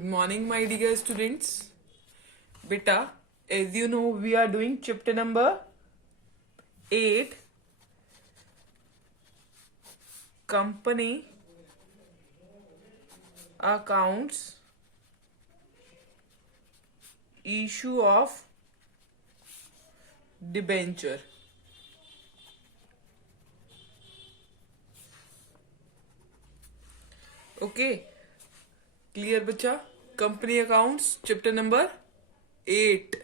Good morning, my dear students. Beta, as you know, we are doing chapter number 8, Company Accounts, Issue of Debenture. Okay, clear बच्चा? Company Accounts, chapter number 8.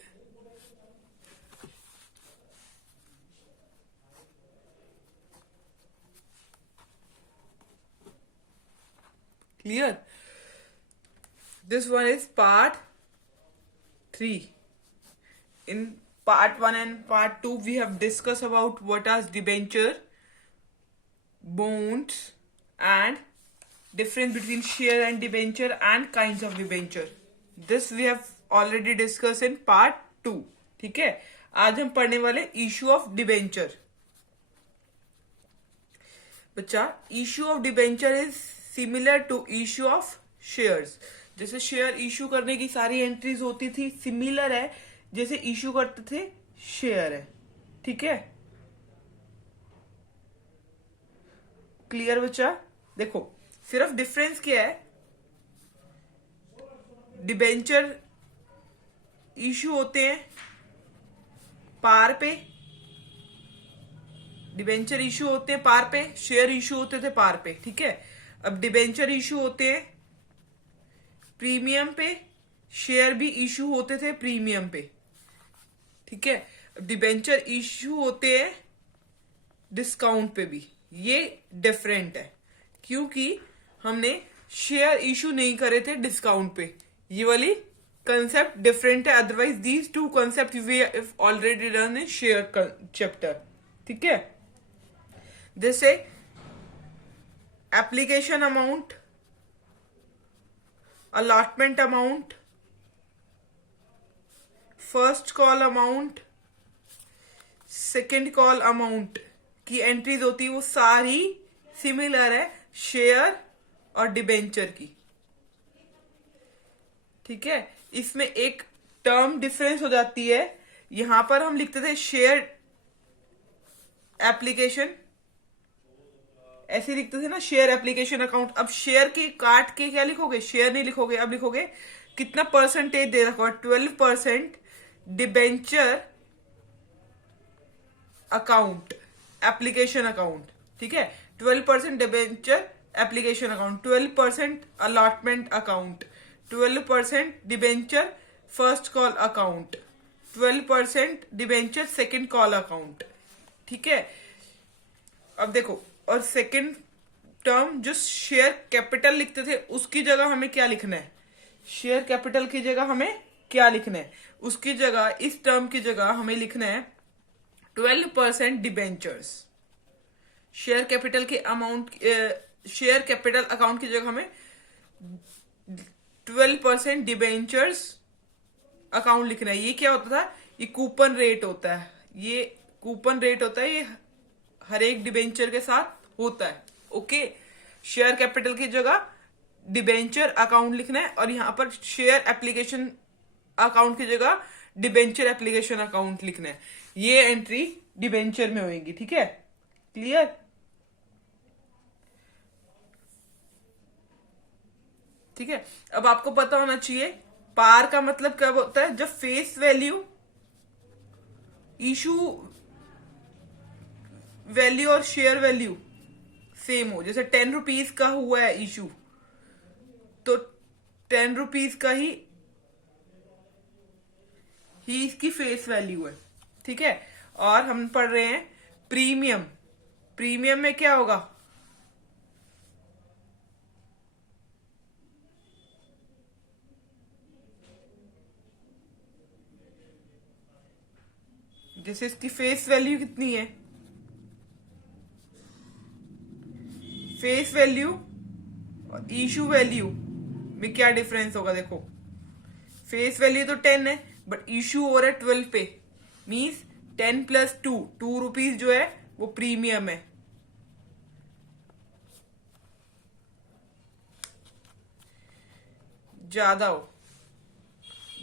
Clear? This one is part 3. In part 1 and part 2, we have discussed about what are debenture, bonds, and difference between share and debenture and kinds of debenture. This we have already discussed in part 2. ठीक है, आज हम पढ़ने वाले issue of debenture. बच्चा, issue of debenture is similar to issue of shares. जैसे share issue करने की सारी एंट्रीज होती थी, सिमिलर है जैसे इशू करते थे शेयर है. ठीक है, क्लियर बच्चा? देखो, सिर्फ डिफरेंस क्या है. डिबेंचर इशू होते हैं पार पे, डिबेंचर इशू होते हैं पार पे, शेयर इशू होते थे पार पे. ठीक है, अब डिबेंचर इशू होते हैं प्रीमियम पे, शेयर भी इशू होते थे प्रीमियम पे. ठीक है, अब डिबेंचर इशू होते हैं डिस्काउंट पे भी. ये डिफरेंट है क्योंकि हमने शेयर इशू नहीं करे थे डिस्काउंट पे. ये वाली कंसेप्ट डिफरेंट है. Otherwise these two concept we have already done in share chapter. ठीक है, जैसे application amount, allotment amount, first call amount, second call amount की एंट्रीज होती है, वो सारी सिमिलर है शेयर और डिबेंचर की. ठीक है, इसमें एक टर्म डिफरेंस हो जाती है. यहां पर हम लिखते थे शेयर एप्लीकेशन, ऐसे लिखते थे ना, शेयर एप्लीकेशन अकाउंट. अब शेयर के काट के क्या लिखोगे? शेयर नहीं लिखोगे, अब लिखोगे कितना परसेंटेज दे रखा है, 12% डिबेंचर अकाउंट एप्लीकेशन अकाउंट. ठीक है, 12% debenture application account, 12% allotment account, 12% debenture first call account, 12% debenture second call account. ठीक है, अब देखो, और सेकेंड टर्म जो शेयर कैपिटल लिखते थे उसकी जगह हमें क्या लिखना है? शेयर कैपिटल की जगह हमें क्या लिखना है? उसकी जगह, इस टर्म की जगह हमें लिखना है 12% डिबेंचर्स. शेयर कैपिटल के अमाउंट, शेयर कैपिटल अकाउंट की जगह हमें 12% डिबेंचर्स अकाउंट लिखना है. ये क्या होता था? ये कूपन रेट होता है. ये कूपन रेट होता है, ये हर एक डिबेंचर के साथ होता है. ओके, शेयर कैपिटल की जगह डिबेंचर अकाउंट लिखना है और यहां पर शेयर एप्लीकेशन अकाउंट की जगह डिबेंचर एप्लीकेशन अकाउंट लिखना है. ये एंट्री डिबेंचर में होगी. ठीक है, क्लियर? ठीक है, अब आपको पता होना चाहिए पार का मतलब क्या होता है. जब फेस वैल्यू, इशू वैल्यू और शेयर वैल्यू सेम हो. जैसे 10 रुपीज का हुआ है इशू, तो 10 रुपीज का ही इसकी फेस वैल्यू है. ठीक है, और हम पढ़ रहे हैं प्रीमियम. प्रीमियम में क्या होगा? जैसे इसकी फेस वैल्यू कितनी है, फेस वैल्यू और इशू वैल्यू में क्या डिफरेंस होगा? देखो, फेस वैल्यू तो 10 है बट इशू हो रहा है 12 पे, मीन्स 10 + 2 रुपीज जो है वो प्रीमियम है. ज्यादा हो।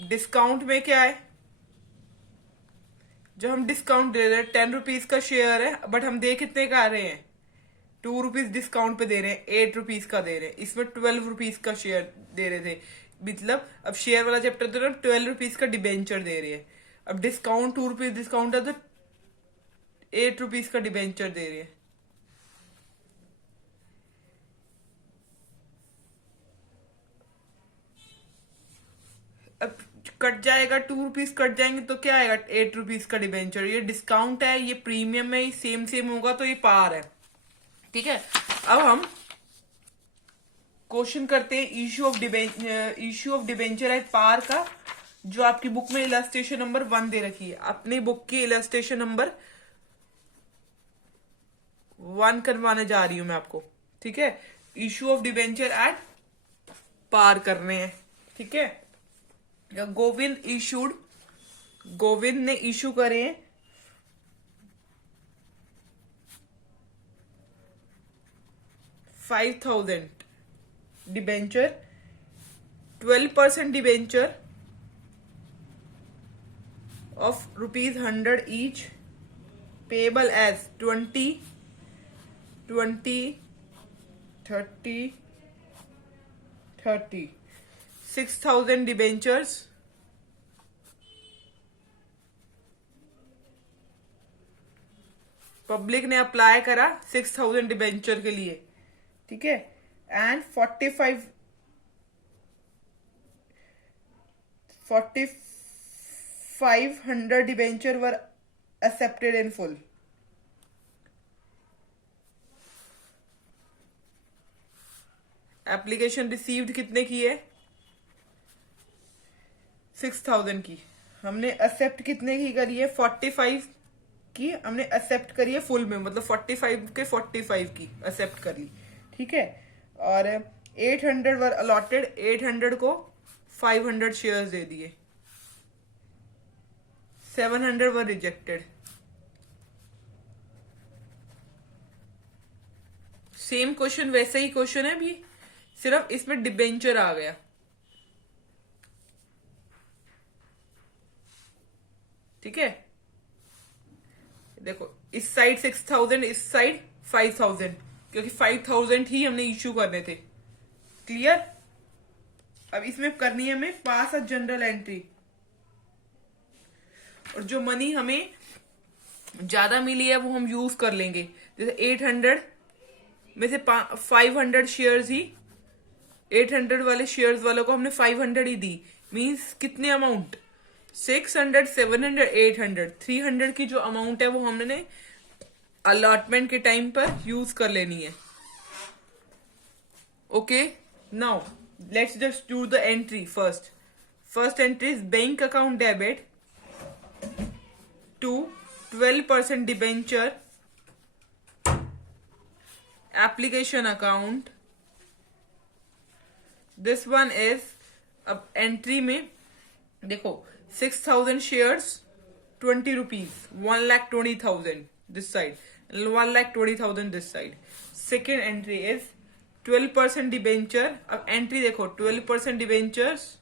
डिस्काउंट में क्या है, जो हम डिस्काउंट दे रहे हैं 10 रुपीज का शेयर है, बट हम दे कितने का रहे हैं, 2 रुपीज डिस्काउंट पे दे रहे हैं, 8 रुपीज का दे रहे हैं। इसमें 12 रुपीज का शेयर दे रहे थे, मतलब अब शेयर वाला चैप्टर तो 12 रुपीज का डिबेंचर दे रहे हैं। अब डिस्काउंट 2 रुपीज डिस्काउंट है तो 8 रुपीज का डिबेंचर दे रहे हैं। अब कट जाएगा, 2 रुपीज कट जाएंगे तो क्या आएगा, 8 रुपीज का डिबेंचर। ये डिस्काउंट है, ये प्रीमियम है, ये सेम सेम होगा तो ये पार है। ठीक है, अब हम क्वेश्चन करते हैं issue of debenture at par का, जो आपकी बुक में इलस्ट्रेशन नंबर 1 दे रखी है। अपनी बुक की इलस्ट्रेशन नंबर 1 करवाने जा रही हूं मैं आपको। ठीक है, issue of debenture at par करने हैं। ठीक है, गोविंद ने इशू करे 5,000 debenture, 12% debenture of ₹100 each, payable as 20, 20, 30, 30, 6,000 debentures, public ने अप्लाई करा 6,000 डिबेंचर के लिए। ठीक है, and 4,500 debenture were accepted in full. Application received कितने की है, 6,000 की। हमने एक्सेप्ट कितने की करी है, 45 की हमने एक्सेप्ट करी है फुल में, मतलब 45 के 45 की एक्सेप्ट कर ली। ठीक है, और 800 वर अलॉटेड, 800 को 500 शेयर्स दे दिए, 700 वर रिजेक्टेड। सेम क्वेश्चन, वैसे ही क्वेश्चन है भी, सिर्फ इसमें डिबेंचर आ गया। ठीक है, देखो इस साइड 6,000, इस साइड 5,000, क्योंकि 5,000 ही हमने इश्यू करने थे। क्लियर। अब इसमें करनी है हमें पास अ जनरल एंट्री, और जो मनी हमें ज्यादा मिली है वो हम यूज कर लेंगे। जैसे 800 में से 500 शेयर्स ही, 800 वाले शेयर्स वालों को हमने 500 ही दी, मींस कितने अमाउंट, 600, 700, 800, 300 की जो अमाउंट है वो हमने अलॉटमेंट के टाइम पर यूज कर लेनी है। Okay, now let's just do the entry first. First entry is bank account debit to 12% debenture application account. This one is, अब एंट्री में देखो 6,000 shares, 20 rupees, 1,20,000 this side, 1,20,000 this side. Second entry is 12% debenture. अब entry देखो, 12% debentures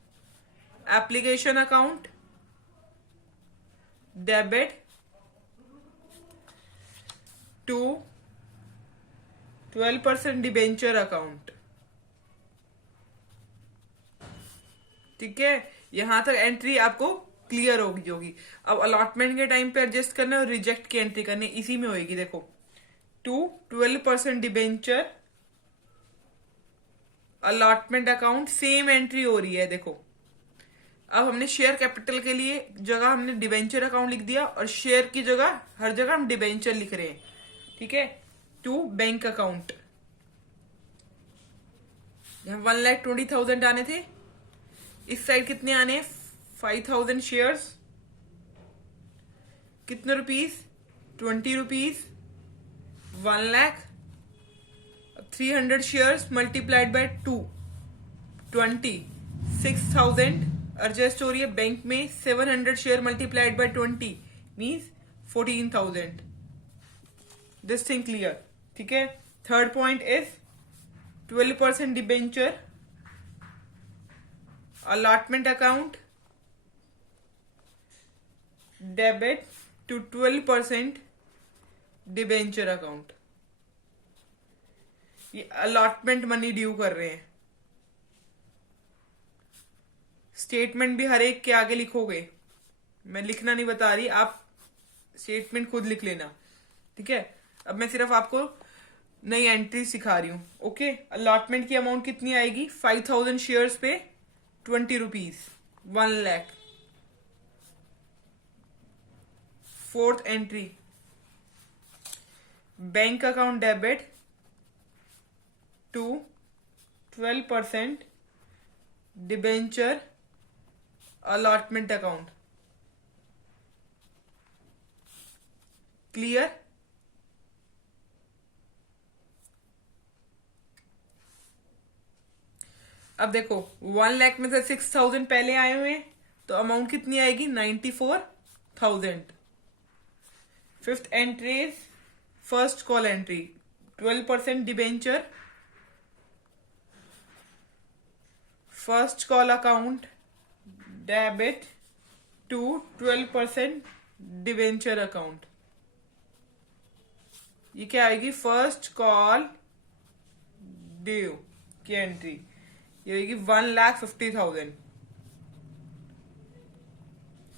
application account debit to 12% debenture account. ठीक है, यहां तक entry आपको क्लियर होगी। अब अलॉटमेंट के टाइम पे एडजस्ट करना है और रिजेक्ट की एंट्री करनी, इसी में होगी। देखो to 12% debenture allotment account, same entry हो रही है। देखो अब हमने शेयर कैपिटल के लिए जगह हमने डिबेंचर अकाउंट लिख दिया, और शेयर की जगह हर जगह हम डिबेंचर लिख रहे हैं। ठीक है, टू बैंक अकाउंट, 1,20,000 आने थे, इस साइड कितने आने हैं, 5,000 शेयर्स, कितने rupees, 20 rupees, 1,00,000, 300 shares multiplied by 2, 20, 6,000 adjust हो रही है। बैंक में 700 share multiplied by 20 means 14,000। This thing clear. ठीक है, third point is 12% debenture allotment account debit to 12% debenture account. ये अलॉटमेंट मनी ड्यू कर रहे हैं। स्टेटमेंट भी हर एक के आगे लिखोगे, मैं लिखना नहीं बता रही, आप स्टेटमेंट खुद लिख लेना, ठीक है। अब मैं सिर्फ आपको नई एंट्री सिखा रही हूं। ओके, अलॉटमेंट की अमाउंट कितनी आएगी? 5000 शेयर्स पे 20 rupees, 1 lakh. Fourth entry, bank account debit to 12% debenture allotment account. Clear? अब देखो 1 लाख में से 6000 पहले आए हुए हैं, तो अमाउंट कितनी आएगी? 94,000। Fifth entry is first call entry, 12% debenture first call account debit to 12% debenture account. ये क्या आएगी? फर्स्ट कॉल ड्यू की एंट्री, ये होगी 1,50,000।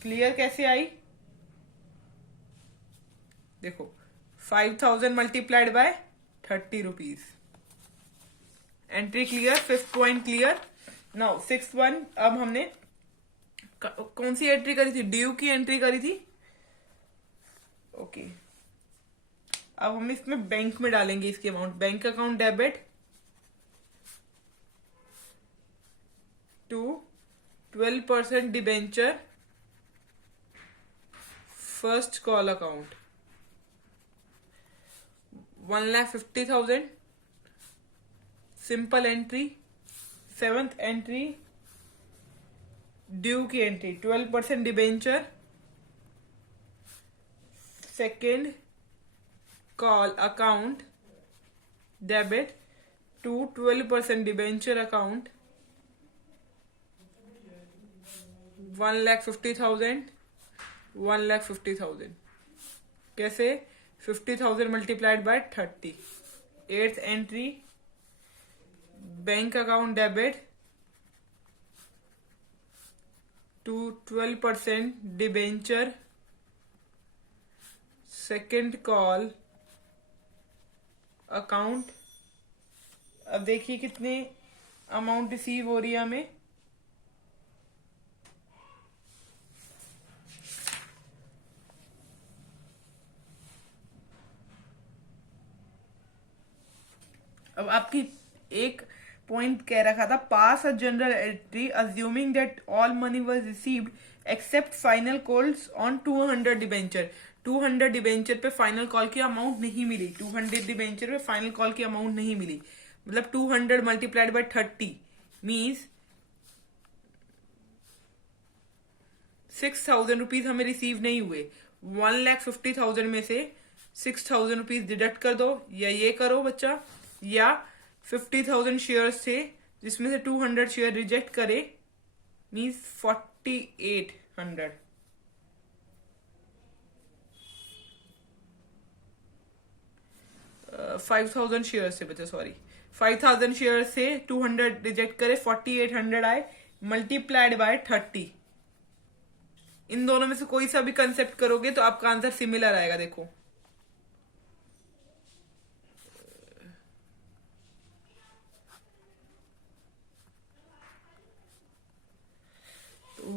क्लियर कैसे आई? देखो 5000 multiplied by 30 rupees. Entry clear? Fifth point clear. Now sixth one, अब हमने कौन सी एंट्री करी थी? ड्यू की एंट्री करी थी। ओके, अब हम इसमें बैंक में डालेंगे इसकी amount. Bank account debit to 12% debenture first call account, 1,50,000। Simple entry. Seventh entry, due की entry, 12% debenture second call account debit to 12% debenture account, 1,50,000, 1,50,000। कैसे? 50,000 multiplied by 30। Eighth entry, bank account debit to 12% debenture second call account. अब देखिए कितने amount receive हो रही है हमें। अब आपकी एक पॉइंट कह रखा था, pass a journal entry assuming that all money was received except final calls on 200 debenture. 200 debenture पे फाइनल कॉल की अमाउंट नहीं मिली। 200 डिबेंचर पे फाइनल कॉल की अमाउंट नहीं मिली, मतलब 200 मल्टीप्लाइड बाय 30 मीन्स 6,000 रुपीज हमें रिसीव नहीं हुए। 1,50,000 में से 6,000 रुपीज डिडक्ट कर दो, या ये करो बच्चा, या 50,000 शेयर्स थे जिसमें से 200 शेयर रिजेक्ट करे, मीन्स 4,800। uh, 5,000 शेयर से बचे, सॉरी 5,000 शेयर से 200 रिजेक्ट करे, 4,800 आए, मल्टीप्लाइड बाय 30। इन दोनों में से कोई सा भी कंसेप्ट करोगे तो आपका आंसर सिमिलर आएगा। देखो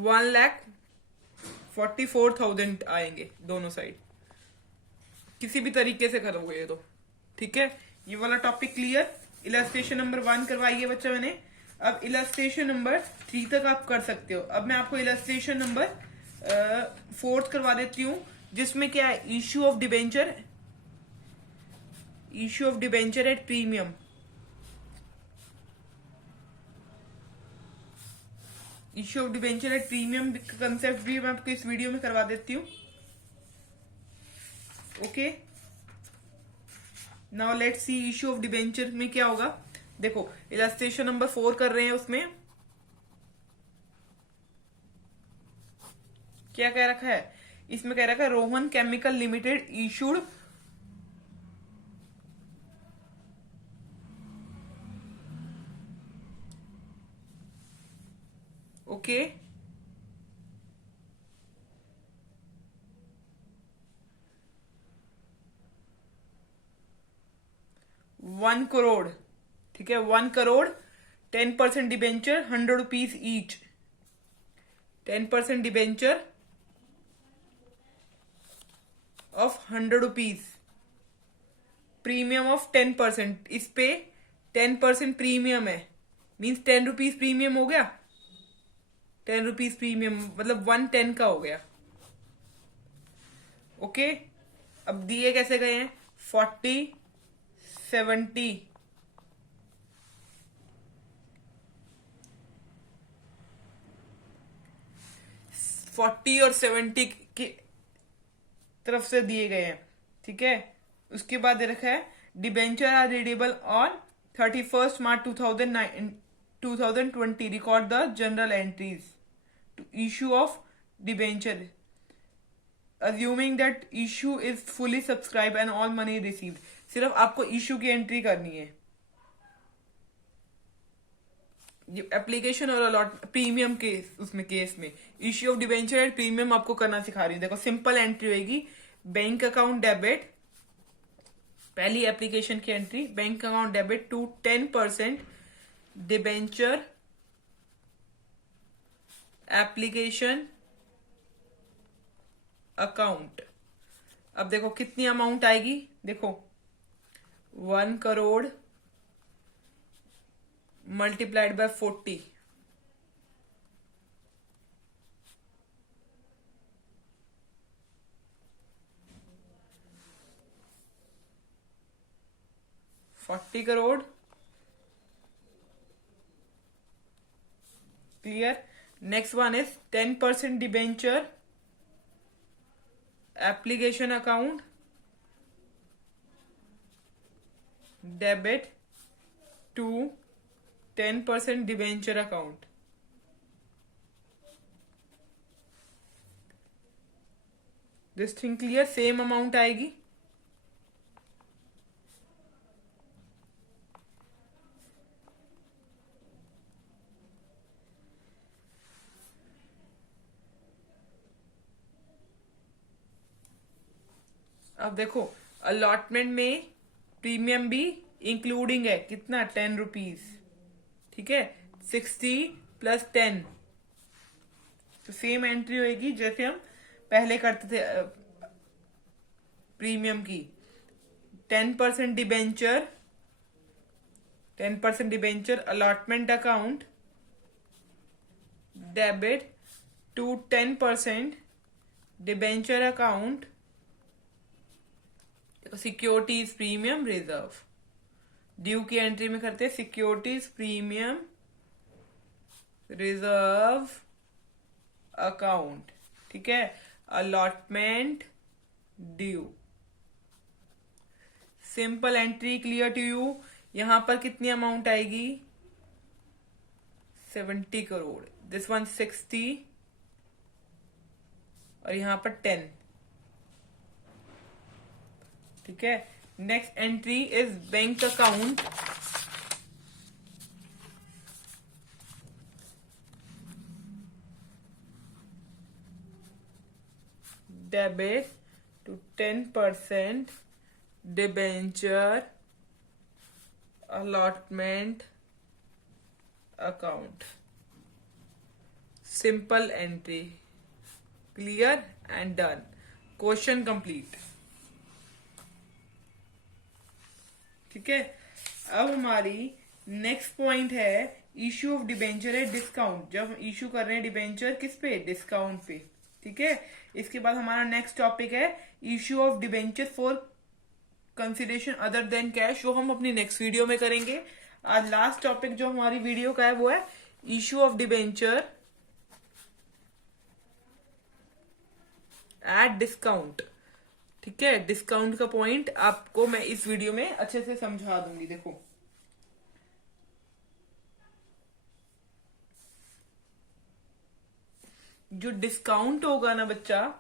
1,44,000 आएंगे दोनों साइड, किसी भी तरीके से करोगे ये तो, ठीक है। ये वाला टॉपिक क्लियर। इलस्ट्रेशन नंबर 1 करवाइए बच्चा मैंने। अब इलस्ट्रेशन नंबर 3 तक आप कर सकते हो। अब मैं आपको इलस्ट्रेशन नंबर 4 करवा देती हूँ, जिसमें क्या है? Issue of debenture, issue of debenture at premium. Issue of debenture at premium concept भी मैं आपको इस वीडियो में करवा देती हूँ। Okay, now let's see issue of debenture में क्या होगा। देखो इलस्ट्रेशन नंबर 4 कर रहे हैं, उसमें क्या कह रखा है इसमें? कह रखा है Rohan chemical limited issued okay 1 crore, ठीक है, 1 crore 10% debenture 100 rupees each, 10% debenture of 100 rupees, premium of 10%, इस पे 10% प्रीमियम है, मीन्स 10 रुपीज प्रीमियम हो गया, 10 रुपीज प्रीमियम मतलब 110 का हो गया। ओके, अब दिए कैसे गए हैं? 40, 70, 40 और 70 की तरफ से दिए गए हैं, ठीक है। उसके बाद दे रखा है debenture are redeemable on 31 March 2020, record the journal entries to issue of debenture assuming that issue is fully subscribed and all money received। सिर्फ आपको इशू की एंट्री करनी है। एप्लीकेशन और अलॉट प्रीमियम के उसमें केस में issue of debenture and premium आपको करना सिखा रही हूँ। देखो सिंपल एंट्री होगी, बैंक अकाउंट डेबिट, पहली एप्लीकेशन की entry, bank account debit to 10% debenture application account. अब देखो कितनी अमाउंट आएगी, देखो 1 crore multiplied by 40, ₹40 clear. Next one is 10% debenture application account debit to 10% debenture account. This thing clear, same amount आएगी। अब देखो अलॉटमेंट में प्रीमियम भी इंक्लूडिंग है, कितना? 10 रुपीज, ठीक है, 60 + 10, तो सेम एंट्री होगी जैसे हम पहले करते थे प्रीमियम की। 10% debenture, 10% debenture allotment account debit to 10% debenture account securities premium reserve. Due की एंट्री में करते हैं सिक्योरिटीज प्रीमियम रिजर्व अकाउंट, ठीक है, allotment due. Simple entry, clear to you. यहां पर कितनी अमाउंट आएगी? 70 करोड़, दिस वन 60 और यहां पर 10, ठीक है। Next entry is bank account debit to 10% debenture allotment account. Simple entry, clear and done, question complete, ठीक है। अब हमारी नेक्स्ट पॉइंट है इश्यू ऑफ डिबेंचर है डिस्काउंट। जब हम इश्यू कर रहे हैं डिबेंचर किस पे? डिस्काउंट पे, ठीक है। इसके बाद हमारा नेक्स्ट टॉपिक है issue of debenture for consideration other than cash, वो हम अपनी नेक्स्ट वीडियो में करेंगे। आज लास्ट टॉपिक जो हमारी वीडियो का है वो है issue of debenture at discount, ठीक है। डिस्काउंट का पॉइंट आपको मैं इस वीडियो में अच्छे से समझा दूंगी। देखो जो डिस्काउंट होगा ना बच्चा,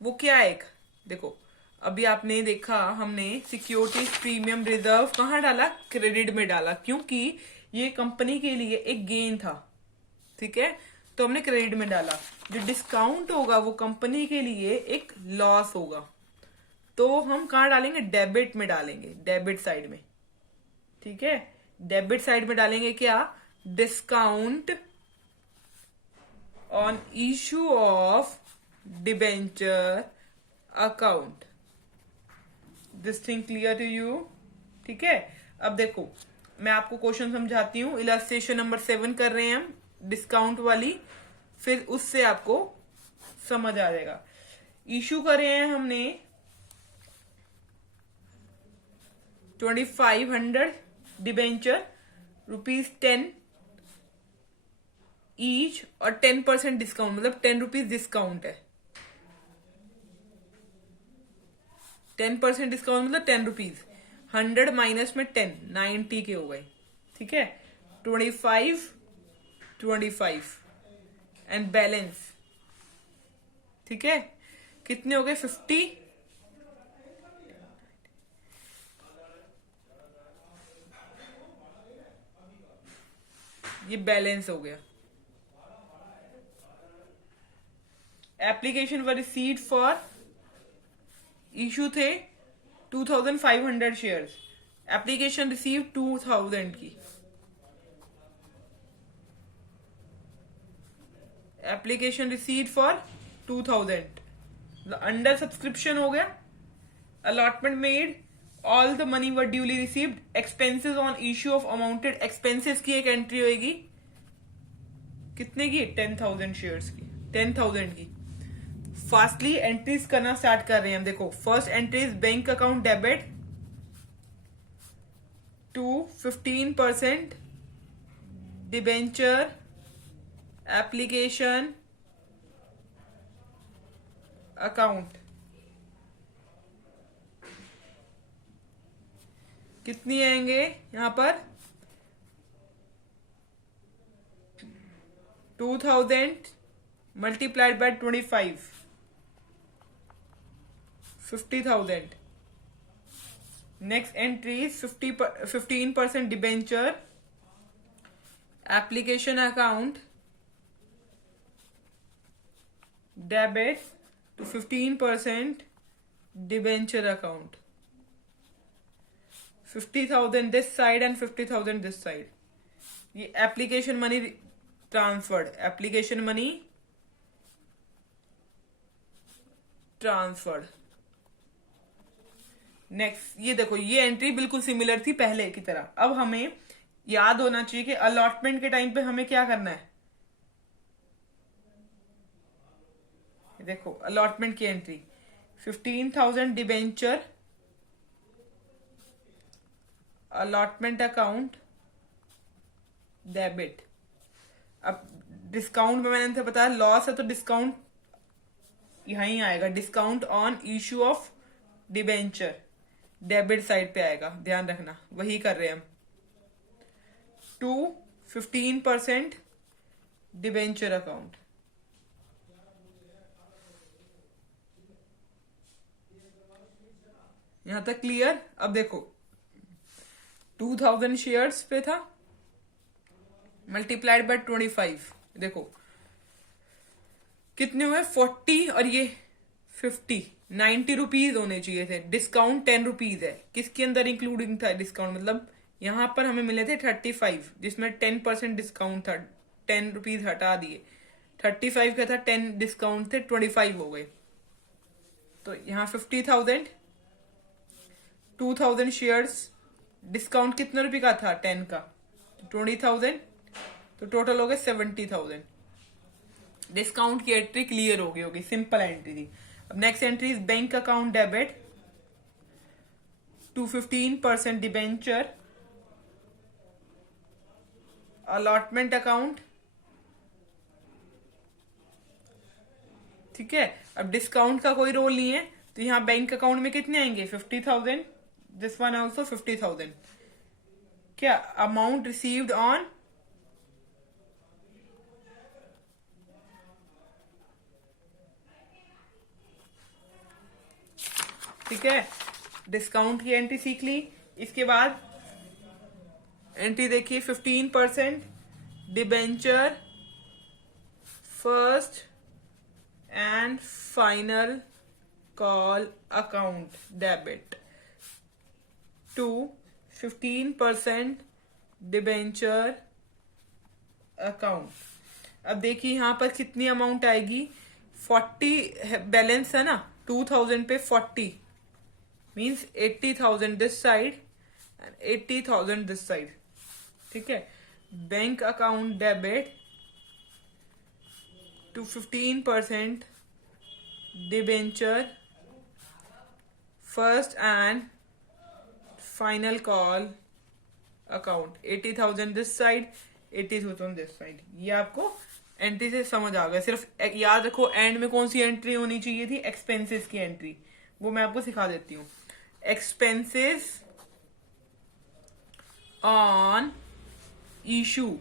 वो क्या है? एक देखो, अभी आपने देखा, हमने सिक्योरिटीज प्रीमियम रिजर्व कहाँ डाला? क्रेडिट में डाला, क्योंकि ये कंपनी के लिए एक गेन था, ठीक है, तो हमने क्रेडिट में डाला। जो डिस्काउंट होगा वो कंपनी के लिए एक लॉस होगा, तो हम कहाँ डालेंगे? डेबिट में डालेंगे, डेबिट साइड में, ठीक है। डेबिट साइड में डालेंगे क्या? Discount on issue of debenture account. This thing clear to you? ठीक है। अब देखो, मैं आपको क्वेश्चन समझाती हूँ। इलस्ट्रेशन नंबर 7 कर रहे हैं हम, डिस्काउंट वाली, फिर उससे आपको समझ आ जाएगा। इशू करे हैं हमने 2500 डिबेंचर, ₹10 ईच, और 10% डिस्काउंट, मतलब 10 रुपीज डिस्काउंट है। 10% डिस्काउंट मतलब 10 रुपीज। 100 माइनस में 10, 90 के हो गए, ठीक है। 25 एंड बैलेंस, ठीक है, कितने हो गए? 50। ये बैलेंस हो गया। Application were received for, issue थे 2500 शेयर्स, एप्लीकेशन रिसीव 2000 की, application receive for 2000, under subscription हो गया। Allotment made, all the money were duly received, expenses on issue of amounted, expenses की एक एंट्री होगी, कितने की? 10,000 शेयर्स की, 10,000 की। फास्टली एंट्रीज करना स्टार्ट कर रहे हैं हम। देखो, first entry is bank account debit to 15% debenture application account. कितनी आएंगे यहां पर? 2000 multiplied by 25, 50,000। Next entry 15% debenture application account debit to 15% debenture account. 50,000 this side and 50,000 this side. ये application money transferred, application money transferred. Next, ये देखो, ये entry बिल्कुल similar थी पहले की तरह। अब हमें याद होना चाहिए कि अलॉटमेंट के टाइम पे हमें क्या करना है। देखो, अलॉटमेंट की entry 15,000 debenture allotment account debit. अब डिस्काउंट में मैंने बताया लॉस है, तो डिस्काउंट यहां ही आएगा, discount on issue of debenture, debit side पे आएगा, ध्यान रखना, वही कर रहे हैं हम। To 15% debenture account. यहां तक क्लियर? अब देखो, 2000 शेयर्स पे था, मल्टीप्लाइड बाय 25, देखो कितने हुए? 40 और ये 50, 90 रुपीज होने चाहिए थे। डिस्काउंट 10 रुपीज है, किसके अंदर इंक्लूडिंग था डिस्काउंट? मतलब यहां पर हमें मिले थे 35, जिसमें 10% डिस्काउंट था, 10 रुपीज हटा दिए। 35 का था, 10 डिस्काउंट थे, 25 हो गए। तो यहाँ 50,000, 2000 शेयर्स, डिस्काउंट कितने रुपए का था? 10 का, 20,000, तो टोटल हो गए 70,000। डिस्काउंट की एंट्री क्लियर हो गई होगी, सिंपल एंट्री थी। अब next entry is bank account debit to 15% debenture allotment account, ठीक है। अब डिस्काउंट का कोई रोल नहीं है, तो यहां बैंक अकाउंट में कितने आएंगे? 50,000, दिस वन ऑल्सो 50,000। क्या? अमाउंट रिसीव्ड ऑन ठीक है, डिस्काउंट की एंट्री सीख ली। इसके बाद एंट्री देखिए 15% debenture first and final call account debit to 15% debenture account. अब देखिए यहां पर कितनी अमाउंट आएगी, 40 बैलेंस है ना, 2000 पे 40 means 80,000 this side and 80,000 this side. ठीक है, bank account debit to 15% debenture first and final call account 80,000 this side 80,000 this side. ये आपको एंट्री से समझ आ गया। सिर्फ याद रखो एंड में कौन सी एंट्री होनी चाहिए थी, एक्सपेंसेस की एंट्री, वो मैं आपको सिखा देती हूँ। एक्सपेंसेस ऑन इशू,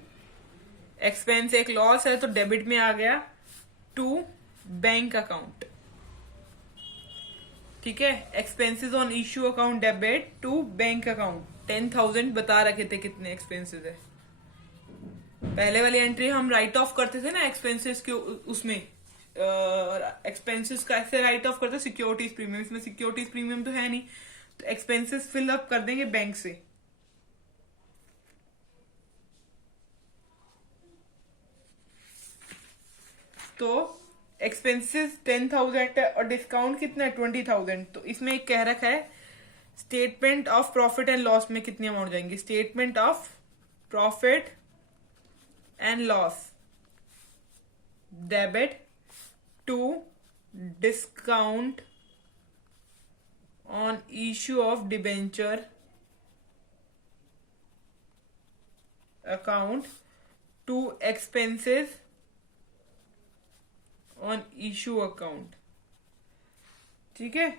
एक्सपेंस एक लॉस है तो डेबिट में आ गया टू बैंक अकाउंट। ठीक है, expenses on issue account debit to bank account. 10,000 बता रखे थे कितने एक्सपेंसेस है। पहले वाली एंट्री हम राइट ऑफ करते थे ना एक्सपेंसेस के, उसमें एक्सपेंसेस कैसे राइट ऑफ करते, सिक्योरिटीज प्रीमियम। इसमें सिक्योरिटीज प्रीमियम तो है नहीं, तो एक्सपेंसेस फिल अप कर देंगे बैंक से। तो एक्सपेंसेस 10,000 है और डिस्काउंट कितना है 20,000। तो इसमें एक कह रखा है statement of profit and loss में कितनी अमाउंट जाएंगी, statement of profit and loss debit to discount on issue of debenture account to expenses on issue account. ठीक है,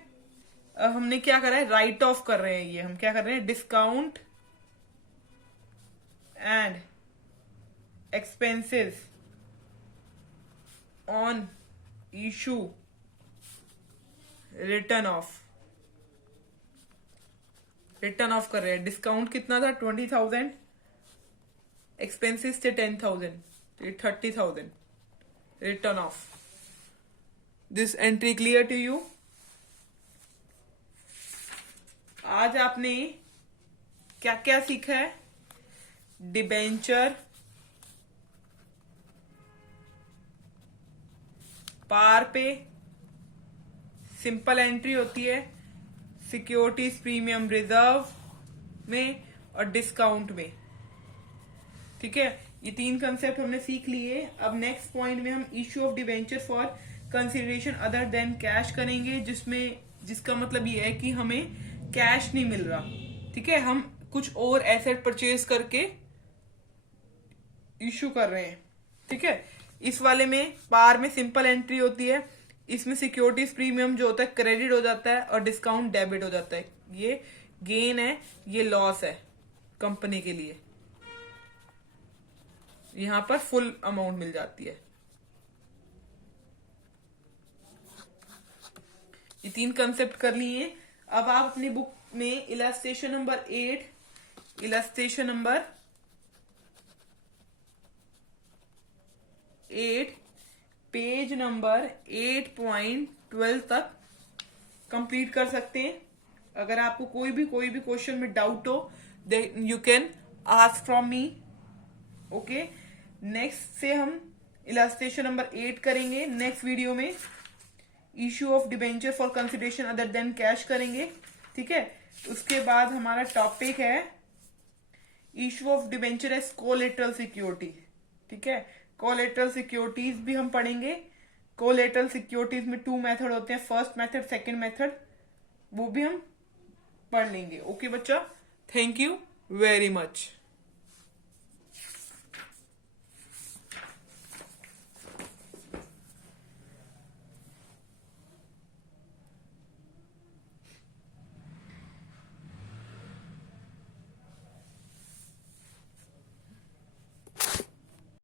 अब हमने क्या करा है, राइट ऑफ कर रहे हैं। ये हम क्या कर रहे हैं, discount and expenses on issue return of, return of कर रहे हैं। डिस्काउंट कितना था 20,000, एक्सपेंसेस थे 10,000, 30,000, return of. This entry clear to you. आज आपने क्या क्या सीखा है, डिबेंचर, पार पे सिंपल एंट्री होती है, सिक्योरिटीज प्रीमियम रिजर्व में और डिस्काउंट में। ठीक है, ये 3 कंसेप्ट हमने सीख लिए। अब नेक्स्ट पॉइंट में हम issue of debenture for consideration other than cash करेंगे, जिसका मतलब ये है कि हमें कैश नहीं मिल रहा। ठीक है, हम कुछ और एसेट परचेज करके इश्यू कर रहे हैं। ठीक है, इस वाले में पार में सिंपल एंट्री होती है, इसमें सिक्योरिटीज प्रीमियम जो होता है क्रेडिट हो जाता है और डिस्काउंट डेबिट हो जाता है। ये गेन है, ये लॉस है कंपनी के लिए। यहां पर फुल अमाउंट मिल जाती है। ये 3 कंसेप्ट कर लिए। अब आप अपनी बुक में illustration number 8, illustration number 8 page number 8.12 तक कंप्लीट कर सकते हैं। अगर आपको कोई भी क्वेश्चन में डाउट हो, you can ask from me. Okay, next से हम इलस्ट्रेशन नंबर 8 करेंगे नेक्स्ट वीडियो में। Issue of debenture for consideration other than cash करेंगे। ठीक है, उसके बाद हमारा टॉपिक है issue of debenture as collateral security. ठीक है, कोलेटरल सिक्योरिटीज भी हम पढ़ेंगे। कोलेटरल सिक्योरिटीज में 2 मेथड होते हैं, फर्स्ट मेथड, सेकंड मेथड, वो भी हम पढ़ लेंगे। ओके बच्चा, थैंक यू वेरी मच।